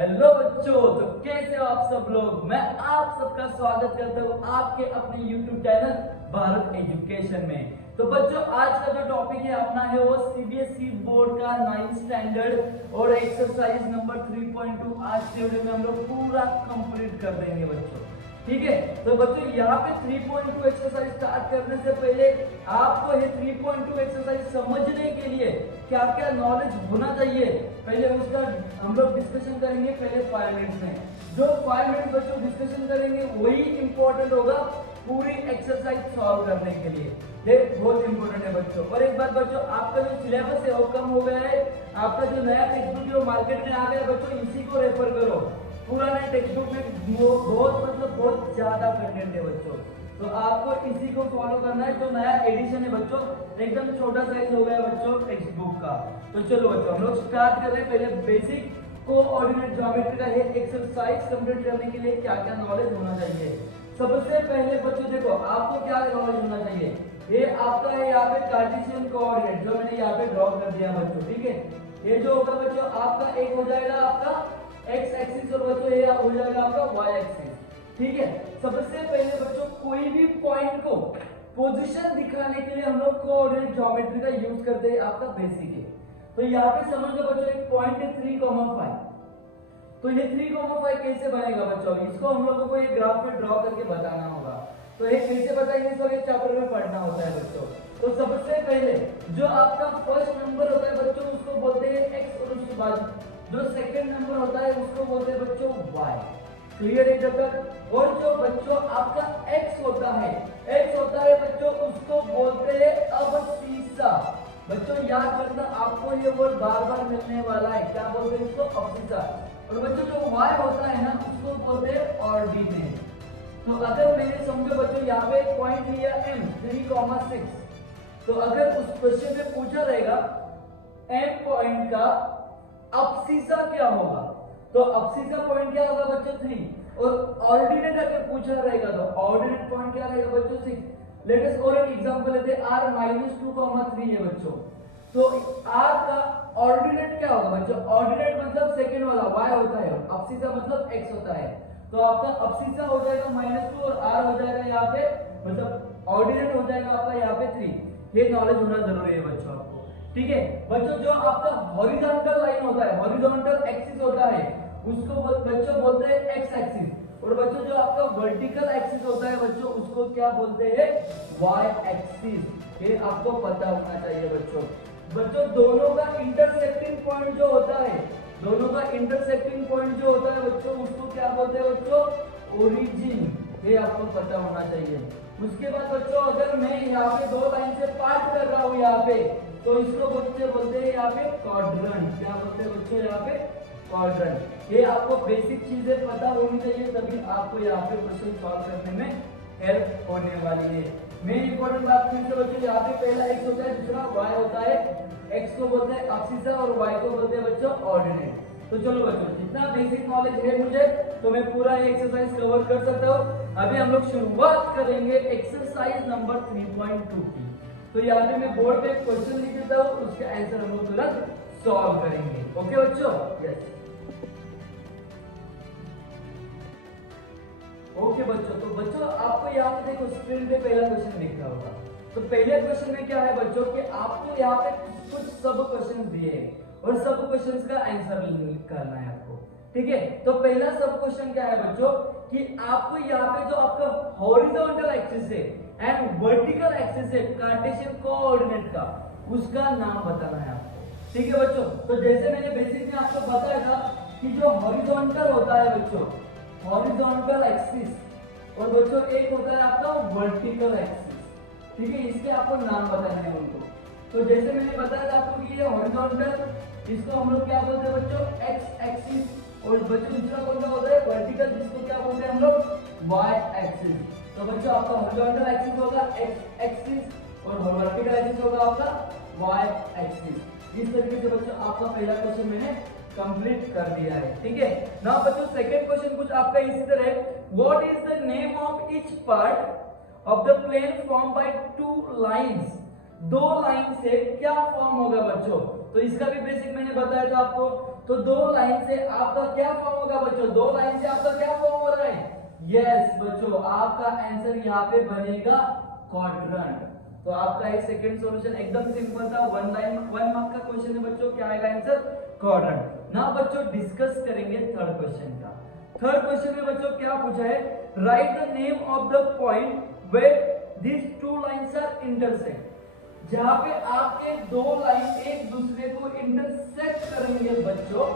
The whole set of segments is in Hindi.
हेलो बच्चों, तो कैसे हो आप सब लोग। मैं आप सबका स्वागत करता हूँ आपके अपने YouTube चैनल भारत एजुकेशन में। तो बच्चों, आज का जो टॉपिक है अपना है वो सीबीएसई बोर्ड का 9th स्टैंडर्ड और एक्सरसाइज नंबर 3.2 आज के वीडियो में हम लोग पूरा कंप्लीट कर देंगे बच्चों। ठीक है, तो बच्चों यहाँ पे 3.2 एक्सरसाइज स्टार्ट करने से पहले आपको ये 3.2 एक्सरसाइज समझने के लिए क्या क्या नॉलेज होना चाहिए, पहले उसका हम लोग डिस्कशन करेंगे पहले 5 मिनट्स में। जो 5 मिनट बच्चों डिस्कशन करेंगे वही इंपॉर्टेंट होगा पूरी एक्सरसाइज सॉल्व करने के लिए। ये बहुत इंपॉर्टेंट है बच्चों। और एक बात बच्चों, आपका जो सिलेबस है वो कम हो गया है। आपका जो नया टेक्स्ट बुक जो मार्केट में आ गया बच्चों, इसी को रेफर करो। पुराने टेक्स्ट बुक में बहुत ज्यादा कंटेंट है बच्चों, तो आपको इसी को फॉलो करना है। जो नया एडिशन है बच्चों, एकदम छोटा साइज हो गया बच्चों टेक्स्ट बुक का। तो चलो बच्चों, हम लोग स्टार्ट कर रहे हैं। पहले बेसिक कोऑर्डिनेट ज्योमेट्री का ये एक्सरसाइज कंप्लीट करने के लिए क्या क्या नॉलेज होना चाहिए। सबसे पहले बच्चों देखो, आपको क्या नॉलेज होना चाहिए। ये आपका है यहाँ पे कार्टेशियन कोऑर्डिनेट, जो मैंने यहाँ पे ड्रॉ कर दिया बच्चों। ठीक है, ये जो होगा बच्चों आपका एक हो जाएगा आपका एक्स एक्सिस और बच्चों ये हो जाएगा आपका वाई एक्सिस। ठीक है, सबसे पहले बच्चों कोई भी पॉइंट को पोजीशन दिखाने के लिए हम लोग कोऑर्डिनेट ज्योमेट्री का यूज करते हैं। आपका बेसिक है, तो यहाँ पे समझ लो बच्चों, एक पॉइंट है 3,5। तो ये 3,5 कैसे बनेगा बच्चों, इसको हम लोगों को ये ग्राफ में ड्रॉ करके बताना होगा। तो ये कैसे बताएंगे, सर एक चैप्टर में पढ़ना होता है बच्चों। तो सबसे पहले जो आपका फर्स्ट नंबर होता है बच्चों, उसको बोलते हैं एक्स, और उसके बाद जो सेकंड नंबर होता है उसको बोलते हैं बच्चों वाई। क्लियर है जब तक। और जो बच्चों आपका x होता है, x होता है बच्चों, उसको बोलते हैं अबसीसा। बच्चों याद रखना, आपको ये वर्ड बार बार मिलने वाला है। क्या बोलते हैं इसको, अबसीसा। और बच्चों जो y होता है ना, उसको बोलते हैं ऑर्डिनेट। तो अगर मैंने समझो बच्चों यहाँ पे पॉइंट लिया m 3,6, तो अगर उस क्वेश्चन में पूछा रहेगा m पॉइंट का अबसीसा क्या होगा, तो अबसीसा पॉइंट क्या होगा बच्चों 3, और ऑर्डिनेट अगर पूछा रहेगा तो ऑर्डिनेट पॉइंट क्या रहेगा बच्चों 6। लेट अस और एक एग्जांपल लेते हैं, r -2,3 है बच्चों। तो r का ऑर्डिनेट क्या होगा बच्चों, ऑर्डिनेट मतलब सेकंड वाला y होता है, अबसीसा मतलब x होता है। तो आपका अबसीसा हो जाएगा -2 और r हो जाएगा यहाँ पे, मतलब ऑर्डिनेट हो जाएगा आपका यहाँ पे 3। ये नॉलेज होना जरूरी है बच्चों आपको। ठीक है बच्चों, जो आपका हॉरिजॉन्टल लाइन होता है, हॉरिजॉन्टल एक्सिस होता है, उसको बच्चों बोलते हैं एक्स एक्सिस। और बच्चों जो आपका वर्टिकल एक्सिस होता है बच्चों, उसको क्या बोलते हैं, वाई एक्सिस। ये आपको पता होना चाहिए बच्चों। बच्चों दोनों का इंटरसेक्टिंग पॉइंट जो होता है, दोनों का इंटरसेक्टिंग पॉइंट जो होता है बच्चों, उसको क्या बोलते हैं बच्चों, ओरिजिन। ये आपको पता होना चाहिए। उसके बाद बच्चों, अगर मैं यहाँ पे दो लाइन से पार्ट कर रहा हूँ यहाँ पे, तो इसको बच्चे बोलते हैं यहाँ पे क्वाड्रेंट। क्या बोलते हैं बच्चों यहाँ पे, क्वाड्रेंट। ये आपको बेसिक चीजें पता होनी चाहिए, तभी आपको यहाँ पे क्वेश्चन सॉल्व करने में हेल्प होने वाली है। मेन इंपॉर्टेंट बात फिर से बच्चों, यहाँ पे पहला x होता है, दूसरा y होता है। x को बोलते हैं अबसीसा और y को बोलते हैं बच्चों ऑर्डिनेट। तो चलो बच्चों, जितना बेसिक नॉलेज है मुझे, तो मैं पूरा ये एक्सरसाइज कवर कर सकता हूँ। अभी हम लोग शुरुआत करेंगे एक्सरसाइज नंबर 3.2 की। तो यहाँ पे मैं बोर्ड पे क्वेश्चन लिख देता हूँ, उसके आंसर हम लोग तुरंत सॉल्व करेंगे। ओके बच्चों, यस ओके बच्चों। तो बच्चों आपको यहाँ पे देखो स्क्रीन पे पहला क्वेश्चन दिख रहा होगा। तो पहले क्वेश्चन में क्या है बच्चों, कि आपको यहाँ पे कुछ सब क्वेश्चन दिए हैं और सब क्वेश्चंस का आंसर करना है आपको। ठीक है, तो पहला सब क्वेश्चन क्या है बच्चों, कि आपको यहाँ पे जो आपका हॉरिजॉन्टल एक्सिस है एंड वर्टिकल एक्सिस है कार्टेशियन कोऑर्डिनेट का, उसका नाम बताना है आपको। ठीक है बच्चों, तो जैसे मैंने बेसिक में आपको बताया था कि जो हॉरिजॉन्टल होता है बच्चों, हॉरिजॉन्टल एक्सिस, और बच्चों एक होता है आपका वर्टिकल एक्सिस। ठीक है, इसके आपको नाम बताने हैं उनको। तो जैसे मैंने बताया था आपको कि ये हॉरिजॉन्टल, इसको हम लोग क्या बोलते हैं बच्चों, एक्स एक्सिस। और बच्चों दूसरा कौन सा होता है, वर्टिकल, जिसको क्या बोलते हैं हम लोग, वाई एक्सिस। तो बच्चों आपका हॉरिजॉन्टल एक्सिस होगा एक्स एक्सिस और वर्टिकल एक्सिस होगा आपका वाई एक्सिस। इस तरीके से बच्चों आपका पहला क्वेश्चन मैंने कंप्लीट कर दिया है। ठीक है, नाउ बच्चों सेकंड क्वेश्चन कुछ आपका इसी तरह है, what is the name of each part of the plane form by two lines. दो लाइन से क्या फॉर्म होगा बच्चों, तो इसका भी बेसिक मैंने बताया था आपको। तो दो लाइन से आपका क्या फॉर्म होगा बच्चों, दो लाइन से आपका क्या फॉर्म हो रहा है, यस बच्चों आपका आंसर यहाँ पे बनेगा क्वाड्रेंट। तो आपका एक सेकंड सॉल्यूशन एकदम सिंपल था, वन लाइन 1 मार्क का क्वेश्चन है बच्चों, क्या आएगा आंसर, क्वाड्रेंट। ना बच्चों डिस्कस करेंगे थर्ड क्वेश्चन का। थर्ड क्वेश्चन में बच्चों क्या पूछा है, right the name of the point where these two lines are intersect, जहां पे आपके दो लाइन एक दूसरे को इंटरसेक्ट करेंगे बच्चों,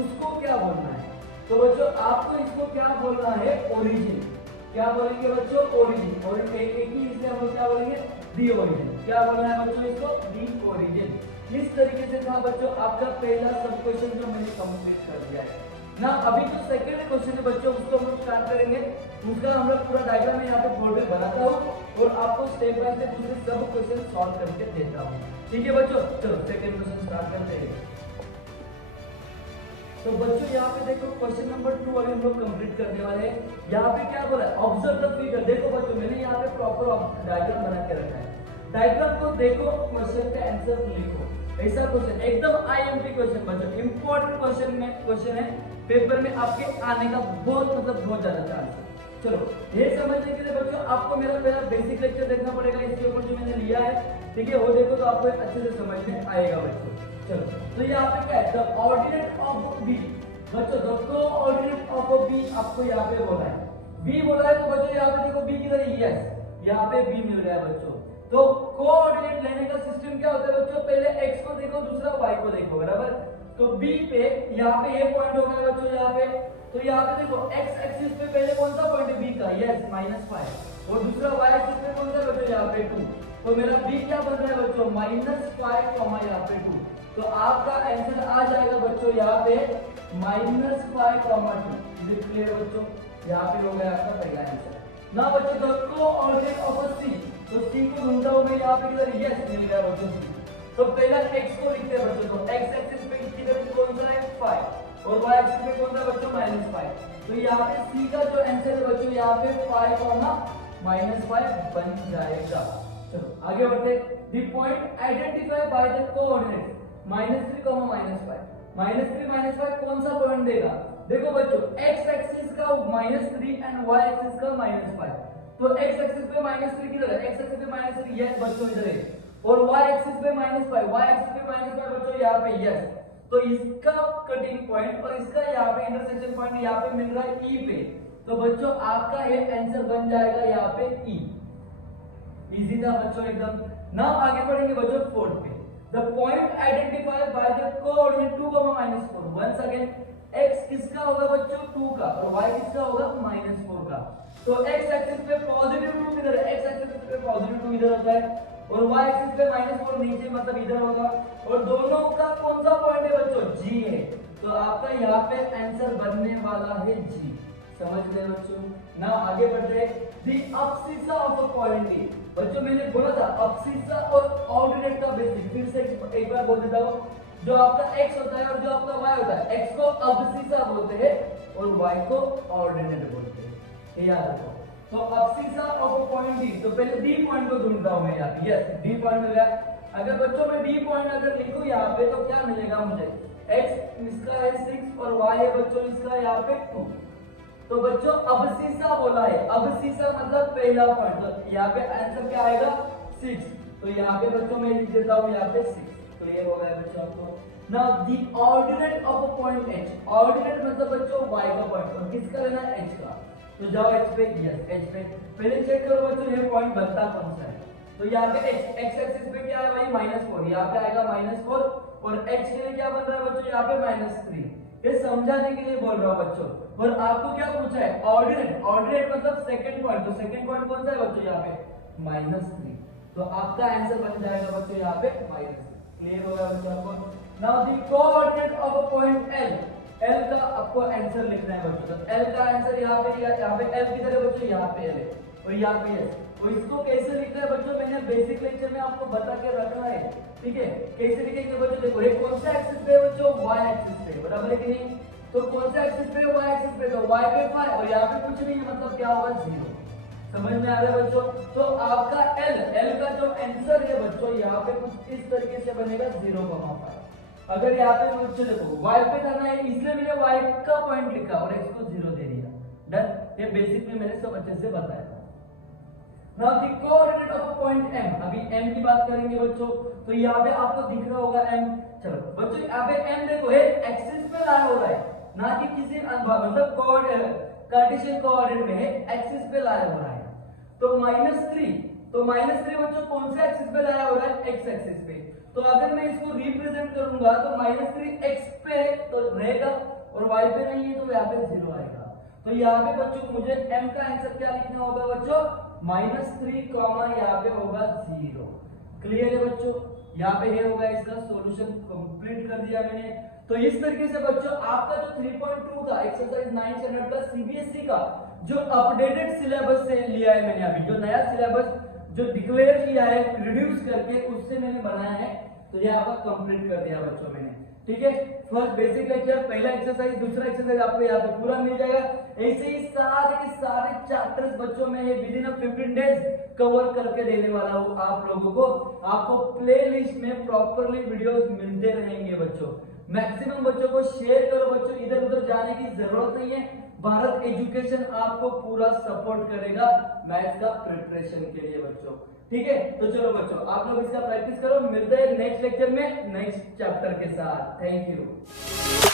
उसको क्या बोलना है। तो बच्चों आपको इसको क्या बोलना है, ओरिजिन। क्या बोलेंगे बच्चों, ओरिजिन। और एक ही इसलिए हम क्या बोलेंगे, दी ओरिजिन। क्या बोलना है बच्चों इसको, दी ओरिजिन। इस तरीके से था बच्चों आपका पहला सब क्वेश्चन जो मैंने कंप्लीट कर दिया है ना। अभी जो सेकंड क्वेश्चन है बच्चों उसको हम लोग स्टार्ट करेंगे, उसका हम लोग पूरा डायग्राम में यहाँ पे बोर्ड पे बनाता हूँ और आपको स्टेप बाय स्टेप दूसरे सब क्वेश्चन सॉल्व करके देता हूँ। ठीक है बच्चों, चलो सेकंड क्वेश्चन स्टार्ट करते हैं। तो बच्चों यहाँ पे देखो क्वेश्चन नंबर 2 अभी हम लोग कंप्लीट करने वाले हैं। यहाँ पे क्या बोला है, ऑब्जर्व द फिगर। देखो बच्चों मैंने यहाँ पे प्रॉपर डायग्राम बना के रखा है, डायग्राम को देखो, क्वेश्चन का आंसर लिखो। ऐसा क्वेश्चन एकदम आईएमपी क्वेश्चन बच्चों, इंपॉर्टेंट क्वेश्चन है, पेपर में आपके आने का बहुत ज्यादा चांस है। चलो ये समझने के लिए बच्चों आपको मेरा पहला बेसिक लेक्चर देखना पड़ेगा, इसके ऊपर जो मैंने लिया है, ठीक है, वो देखो तो आपको अच्छे से समझ में आएगा बच्चों। चलो तो यहाँ पे क्या है, द ऑर्डिनेट ऑफ बी बच्चों, द कोऑर्डिनेट ऑफ बी आपको यहाँ पे बोला है, बी बोला है। तो बच्चों यहाँ पे देखो बी किधर है, यस यहाँ पे बी मिल रहा है बच्चों। तो कोऑर्डिनेट लेने का सिस्टम क्या होता है बच्चों, पहले x को देखो दूसरा y को देखो, बराबर। तो b पे यहाँ पे ये पॉइंट हो गया बच्चों यहाँ पे, तो यहाँ पे देखो x एक्सिस पे पहले कौन सा पॉइंट है b का, यस -5, और दूसरा y एक्सिस पे कौन सा बच्चों यहाँ पे 2। तो मेरा b क्या बन रहा है बच्चों, -5 यहाँ पे 2। तो आपका आंसर आ जाएगा बच्चों यहाँ पे -5, 2। इज इट क्लियर बच्चों, यहाँ पे हो गया आपका पहला आंसर ना बच्चों। द कोऑर्डिनेट ऑफ c, तो c को ढूंढता हूं मैं यहाँ पे किधर, यस मिल गया बच्चों c। तो पहला x को लिखते हैं बच्चों, तो x एक्सिस पे किधर कौन सा है 5, और y एक्सिस पे कौन सा बच्चों -5। तो यहाँ पे c का जो आंसर है बच्चों यहाँ पे 5, -5 बन जाएगा। चलो आगे बढ़ते हैं। The point identify bye the coordinate -3, -5, -3, -5 कौन सा पॉइंट देगा, देखो बच्चों x एक्सिस का -3 एंड y एक्सिस का -5। तो x एक्सिस पे -3 किधर है, x एक्सिस पे -3 यस बच्चों इधर है, और y एक्सिस पे -5, y एक्सिस पे -5 बच्चों यहाँ पे यस। तो इसका कटिंग पॉइंट और इसका यहाँ पे इंटरसेक्शन पॉइंट यहाँ पे मिल रहा है e पे। तो बच्चों आपका ये आंसर बन जाएगा यहाँ पे e। इजी था बच्चों एकदम ना। आगे बढ़ेंगे बच्चों फोर्थ पे, the point identified by the coordinate 2, -4। Once again x किसका होगा बच्चों 2 का, और y किसका होगा -4 का। तो x एक्सिस पे पॉजिटिव 2 इधर है, x एक्सिस पे पॉजिटिव 2 इधर होता है, और y एक्सिस पे -4 नीचे मतलब इधर होगा, और दोनों का कौन सा पॉइंट है बच्चों, g है। तो आपका यहाँ पे आंसर बनने वाला है g। समझ गए बच्चों ना। आगे बढ़ते हैं। The abscissa of a point d, बच्चों मैंने बोला था अब्सिसा और ऑर्डिनेट का बेसिक, फिर से एक बार बोल देता हूं, जो आपका x होता है और जो आपका y होता है, x को अब्सिसा बोलते हैं और y को ऑर्डिनेट बोलते हैं, ये याद रखो। तो अब्सिसा ऑफ अ पॉइंट d, तो पहले d पॉइंट को ढूंढता हूं मैं यहाँ, यस d पॉइंट मिल गया। अगर बच्चों मैं d पॉइंट अगर लिखूं यहाँ पे तो क्या मिलेगा मुझे, x इसका है 6 और y है बच्चों इसका यहाँ पे 2। तो बच्चों अब्सिसा बोला है, अब्सिसा मतलब पहला पॉइंट, तो यहाँ पे आंसर क्या आएगा 6। तो यहाँ पे बच्चों मैं लिख देता हूँ यहाँ पे 6। तो ये हो गया बच्चों आपको। Now the ordinate of a point h, ordinate मतलब बच्चों y का पॉइंट, और किसका लेना है h का। तो जाओ h पे, यस h पे पहले चेक करो बच्चों ये पॉइंट बनता कौन सा है। तो यहाँ पे x एक्सिस पे क्या है भाई -4, यहाँ पे आएगा -4, और h के लिए क्या बन रहा है बच्चों यहाँ पे -3। ये समझाने के लिए बोल रहा हूँ बच्चों। और आपको क्या पूछा है, ऑर्डिनेट, ऑर्डिनेट मतलब सेकंड पॉइंट, तो सेकंड पॉइंट कौन सा है बच्चों यहाँ पे -3। तो आपका आंसर बन जाएगा बच्चों यहाँ पे -3। क्लियर हो गया बच्चों आपको। Now the coordinate of a point L, L का आपको आंसर लिखना है बच्चों। तो L का आंसर यहाँ पे L किधर है बच्चों, यहाँ पे L है, और यहाँ पे S। तो इसको कैसे लिखना है बच्चों, मैंने बेसिक लेक्चर में आपको बता के रखा है, ठीक है। कैसे लिखेंगे बच्चों, देखो ये कौन सा एक्सिस पे है बच्चों, y एक्सिस पे, बराबर है कि नहीं। तो कौन सा एक्सिस पे, y एक्सिस पे, तो y पे 5 और यहाँ पे कुछ नहीं है, मतलब क्या होगा 0। समझ में आ रहा है बच्चों। तो आपका L का जो आंसर है बच्चों यहाँ पे कुछ इस तरीके से बनेगा 0,5। अगर यहाँ पे बच्चों देखो y पे करना है इसलिए मैंने y का पॉइंट लिखा और x को 0 दे दिया। डन, ये बेसिक में मैंने सब अच्छे से बताया था। Now the coordinate of a point m, अभी m की बात करेंगे बच्चों, तो यहाँ पे आपको दिख रहा होगा m। चलो बच्चों यहाँ पे m देखो ये एक्सिस पे लाया हो रहा है, ना कि किसी मतलब कार्टेशियन कोऑर्डिनेट में एक्सिस पे लाया हो रहा है। तो -3, तो -3 बच्चों कौन से एक्सिस पे लाया हो रहा है? x एक्सिस पे। तो अगर मैं इसको रिप्रेजेंट करूंगा तो -3 x पे तो रहेगा और y पे नहीं है तो यहाँ पे 0 आएगा। तो यहाँ पे बच्चों मुझे m का आंसर क्या लिखना होगा बच्चों? -3 कॉमा यहाँ पे होगा 0। क्लियर है बच्चों? यहाँ पे ये होगा, इसका सॉल्यूशन कंप्लीट कर दिया मैंने। तो इस तरीके से बच्चों आपका जो 3.2 था एक्सरसाइज 9 स्टैंडर्ड का सीबीएसई का जो अपडेटेड सिलेबस से लिया है मैंने, अभी जो नया सिलेबस जो डिक्लेयर किया है रिड्यूस करके उससे मैंने बनाया है, तो ये आपका कंप्लीट कर दिया बच्चों मैंने। ठीक है, फर्स्ट बेसिक लेक्चर, पहला एक्सरसाइज, दूसरा एक्सरसाइज आपको यहाँ पे पूरा मिल जाएगा। ऐसे ही सारे के सारे चैप्टर्स बच्चों में ये विद इन 15 डेज कवर करके देने वाला हूँ आप लोगों को। आपको प्लेलिस्ट में प्रॉपरली वीडियोस मिलते रहेंगे बच्चों। मैक्सिमम बच्चों को शेयर करो बच्चों, इधर उधर जाने की जरूरत नहीं है। भारत एजुकेशन आपको पूरा सपोर्ट करेगा मैथ्स का प्रिपरेशन के लिए बच्चों। ठीक है, तो चलो बच्चों आप लोग इसका प्रैक्टिस करो, मिलते हैं नेक्स्ट लेक्चर में नेक्स्ट चैप्टर के साथ। Thank you.